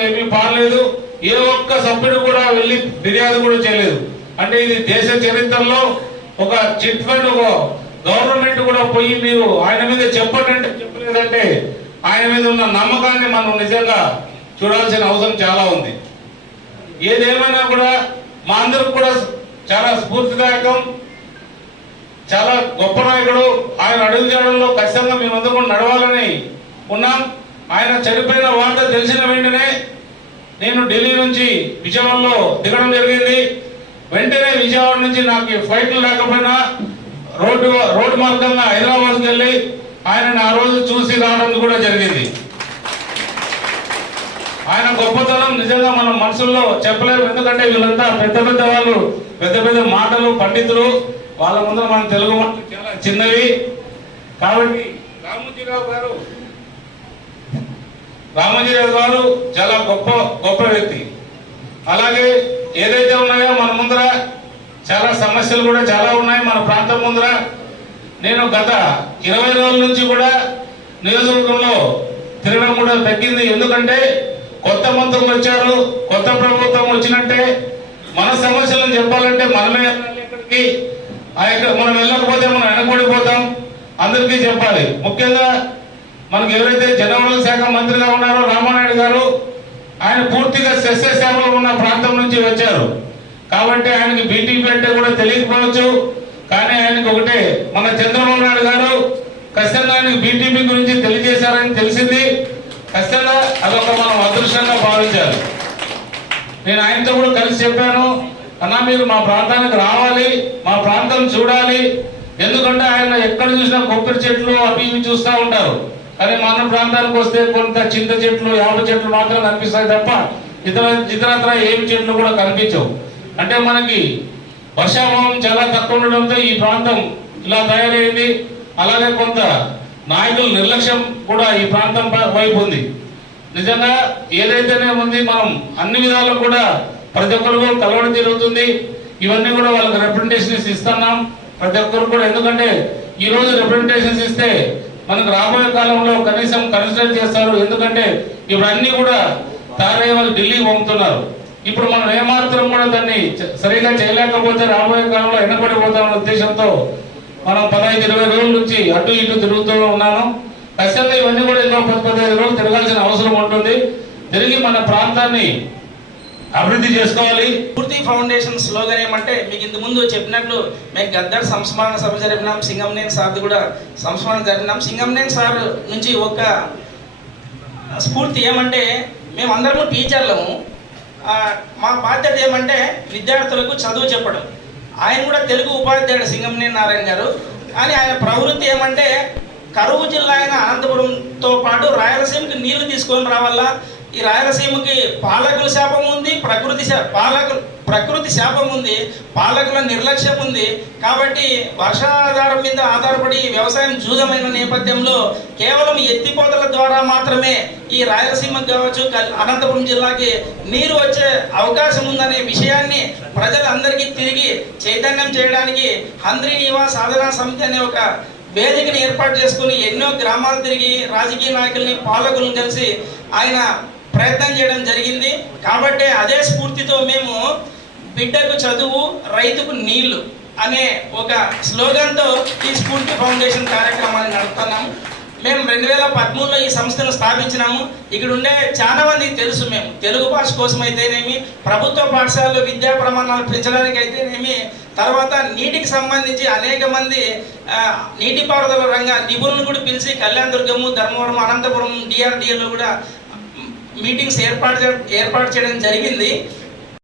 కేసులు ఏమీ పాడలేదు. ఏ ఒక్క సభ్యుడు కూడా వెళ్ళి ఫిర్యాదు కూడా చేయలేదు. అంటే ఇది దేశ చరిత్రలో ఒక చిట్ ఫండ్ ఒక గవర్నమెంట్ కూడా పోయి మీరు ఆయన మీద చెప్పండి అంటే చెప్పలేదంటే ఆయన మీద ఉన్న నమ్మకాన్ని మనం నిజంగా చూడాల్సిన అవసరం చాలా ఉంది. ఏదేమైనా కూడా మా అందరికి కూడా చాలా స్ఫూర్తిదాయకం చాలా గొప్ప నాయకుడు. ఆయన అడుగు చేయడంలో ఖచ్చితంగా మేమందరం కూడా నడవాలని ఉన్నాం. ఆయన చనిపోయిన వార్త తెలిసిన వెంటనే నేను ఢిల్లీ నుంచి విజయవాడలో దిగడం జరిగింది. వెంటనే విజయవాడ నుంచి నాకు ఫ్లైట్లు లేకపోయినా రోడ్డు రోడ్డు మార్గంగా హైదరాబాద్కి వెళ్ళి ఆయనను ఆ రోజు చూసి రావడం కూడా జరిగింది. ఆయన గొప్పతనం నిజంగా మనం మనసుల్లో చెప్పలేము. ఎందుకంటే వీళ్ళంతా పెద్ద పెద్ద వాళ్ళు పెద్ద పెద్ద మాటలు పండితులు. వాళ్ళ ముందర మన తెలుగు మాటలు చాలా చిన్నవి. కాబట్టి రామోజీరావు గారు రామోజీరావు గారు చాలా గొప్ప గొప్ప వ్యక్తి. అలాగే ఏదైతే ఉన్నాయో మన ముందర చాలా సమస్యలు కూడా చాలా ఉన్నాయి మన ప్రాంతం ముందర. నేను గత ఇరవై రోజుల నుంచి కూడా నియోజకవర్గంలో తిరగడం కూడా తగ్గింది. ఎందుకంటే కొత్త మంత్రులు వచ్చారు కొత్త ప్రభుత్వం వచ్చినట్టే మన సమస్యలను చెప్పాలంటే మనమే ఎక్కడికి ఆ యొక్క మనం వెళ్ళకపోతే మనం వెనకూడిపోతాం అందరికీ చెప్పాలి. ముఖ్యంగా మనకు ఎవరైతే జనవరుల శాఖ మంత్రిగా ఉన్నారో రామానాయుడు గారు ఆయన పూర్తిగా సస్యశ్యామలో ఉన్న ప్రాంతం నుంచి వచ్చారు. కాబట్టి ఆయనకి బీటీపీ అంటే కూడా తెలియకపోవచ్చు. కానీ ఆయనకి ఒకటే మన చంద్రబాబు నాయుడు గారు ఖచ్చితంగా ఆయనకు బీటీపీ గురించి తెలియజేశారని తెలిసింది. ఖచ్చితంగా అదొక మనం అదృష్టంగా భావించాలి. నేను ఆయనతో కూడా కలిసి చెప్పాను అన్నా మీరు మా ప్రాంతానికి రావాలి మా ప్రాంతం చూడాలి. ఎందుకంటే ఆయన ఎక్కడ చూసినా కొబ్బరి చెట్లు అవి ఇవి చూస్తూ ఉంటారు. కానీ మన ప్రాంతానికి వస్తే కొంత చింత చెట్లు యాప చెట్లు మాత్రం కనిపిస్తాయి తప్ప ఇతర ఇతరత్ర ఏమి చెట్లు కూడా కనిపించవు. అంటే మనకి వర్షాభావం చాలా తక్కువ ఉండడంతో ఈ ప్రాంతం ఇలా తయారైంది. అలాగే కొంత నాయకుల నిర్లక్ష్యం కూడా ఈ ప్రాంతం పై- వైపు ఉంది. నిజంగా ఏదైతేనే ఉంది మనం అన్ని విధాలు కూడా ప్రతి ఒక్కరు కలవడం జరుగుతుంది. ఇవన్నీ కూడా వాళ్ళకి రిప్రజెంటేషన్స్ ఇస్తున్నాం. ప్రతి ఒక్కరు కూడా. ఎందుకంటే ఈరోజు రిప్రజెంటేషన్స్ ఇస్తే మనకు రాబోయే కాలంలో కనీసం కన్సిడర్ చేస్తారు. ఎందుకంటే ఇప్పుడు అన్ని కూడా తారయ్య వాళ్ళు ఢిల్లీ పంపుతున్నారు. ఇప్పుడు మనం ఏమాత్రం కూడా దాన్ని సరిగా చేయలేకపోతే రాబోయే కాలంలో వెనకబడిపోతామన్న ఉద్దేశంతో మనం పదహైదు ఇరవై రోజుల నుంచి అటు ఇటు తిరుగుతూ ఉన్నాను ఖచ్చితంగా ఇవన్నీ కూడా ఇంకో పది పదిహేను రోజులు తిరగాల్సిన అవసరం ఉంటుంది. తిరిగి మన ప్రాంతాన్ని అభివృద్ధి చేసుకోవాలి. పూర్తి ఫౌండేషన్ స్లోగన్ ఏమంటే మీకు ఇంత ముందు చెప్పినట్లు మేము గద్దర్ సంస్మరణ సభ జరిపినాం సింగంనేని సార్ కూడా సంస్మరణ జరిపినాం. సింగంనేని సార్ నుంచి ఒక స్ఫూర్తి ఏమంటే మేము అందరము టీచర్లము. మా బాధ్యత ఏమంటే విద్యార్థులకు చదువు చెప్పడం. ఆయన కూడా తెలుగు ఉపాధ్యాయుడు సింగంనేని నారాయణ గారు. కానీ ఆయన ప్రవృత్తి ఏమంటే కరువు జిల్లా అయిన అనంతపురంతో పాటు రాయలసీమకి నీళ్ళు తీసుకొని రావాలా ఈ రాయలసీమకి పాలకుల శాపం ఉంది ప్రకృతి శా- పాలకులు ప్రకృతి శాపం ఉంది పాలకుల నిర్లక్ష్యం ఉంది. కాబట్టి వర్షాధారం మీద ఆధారపడి వ్యవసాయం జూదమైన నేపథ్యంలో కేవలం ఎత్తిపోతల ద్వారా మాత్రమే ఈ రాయలసీమకు కావచ్చు కల్- అనంతపురం జిల్లాకి నీరు వచ్చే అవకాశం ఉందనే విషయాన్ని ప్రజలందరికీ తిరిగి చైతన్యం చేయడానికి హంద్రి నివాస్ సాధనా సమితి అనే ఒక వేదికను ఏర్పాటు చేసుకుని ఎన్నో గ్రామాలు తిరిగి రాజకీయ నాయకుల్ని పాలకులను కలిసి ఆయన ప్రయత్నం చేయడం జరిగింది. కాబట్టి అదే స్ఫూర్తితో మేము బిడ్డకు చదువు రైతుకు నీళ్ళు అనే ఒక స్లోగన్తో ఈ స్ఫూర్తి ఫౌండేషన్ కార్యక్రమాన్ని నడుపుతున్నాము. మేము రెండు వేల పదమూడులో ఈ సంస్థను స్థాపించినాము. ఇక్కడ ఉండే చాలా మంది తెలుసు మేము. తెలుగు భాష కోసం అయితేనేమి ప్రభుత్వ పాఠశాలలో విద్యా ప్రమాణాలు పెంచడానికి అయితేనేమి తర్వాత నీటికి సంబంధించి అనేక మంది నీటిపారుదల రంగ నిపుణులు కూడా పిలిచి కళ్యాణ దుర్గము ధర్మవరం అనంతపురం డిఆర్డిఏలో కూడా మీటింగ్స్ ఏర్పాటు ఏర్పాటు చేయడం జరిగింది.